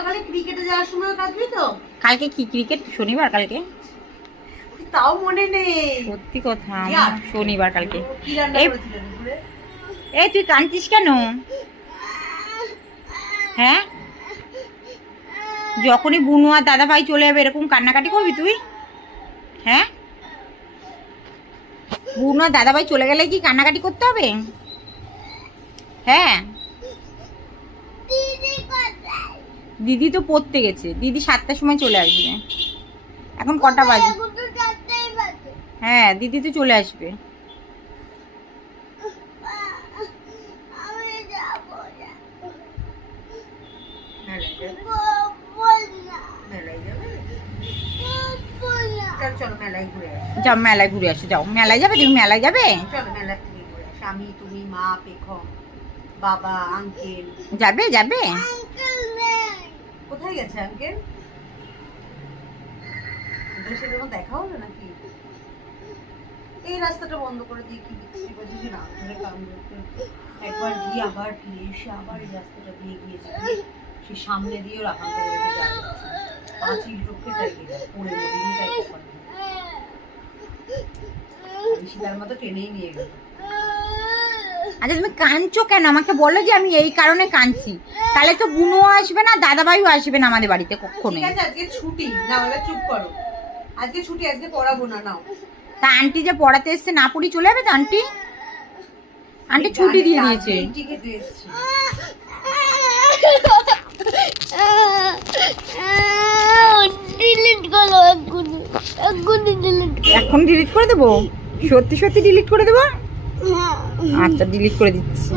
সকালে ক্রিকেটে যাওয়ার সময় কাঁদবি তো? কালকে কি ক্রিকেট শনিবার কালকে? তাও মনে নেই। সত্যি কথা? শনিবার কালকে। এই তুই কাঁদছিস কেন? হ্যাঁ? যখনই বুনু আর দাদা ভাই চলে যাবে এরকম কান্নাকাটি করবি তুই? হ্যাঁ? বুনু আর দাদা ভাই চলে গেলে কি কান্নাকাটি করতে হবে? হ্যাঁ? দিদি তো পড়তে গেছে। দিদি সাতটার সময় চলে আসবে। এখন কটা বাজে? হ্যাঁ দিদি তো চলে আসবে। যাও মেলায় ঘুরে আসো যাও। মেলায় যাবে? তুমি মেলায় যাবে? আসি। তুমি মা পেখম বাবা আঙ্কেল যাবে যাবে? কোথায় গেছে আঙ্কেল দেখা হলো নাকি? এই রাস্তাটা বন্ধ করে দিয়ে কি করছিস না ধরে একবার গিয়ে আবার ফিরে এসে আবার এই রাস্তাটা দিয়ে গিয়েছে সে সামনে দিয়েও করে রেখে যাচ্ছে। পাঁচিল টপকে তাই পড়ে মতো টেনেই নিয়ে গেল আচ্ছা তুমি কাঁদছো কেন? আমাকে বলো যে আমি এই কারণে কাঁদছি। তাহলে তো বুনুও আসবে না দাদাভাইও আসবে না আমাদের বাড়িতে কখনো আজকে ছুটি। না চুপ করো। আজকে ছুটি আজকে পড়াবো না নাও। তা আন্টি যে পড়াতে এসছে না পড়ি চলে যাবে তো আন্টি? আন্টি ছুটি দিয়ে দিয়েছে। এখন ডিলিট করে দেবো? সত্যি সত্যি ডিলিট করে দেবো? আচ্ছা ডিলিট করে দিচ্ছি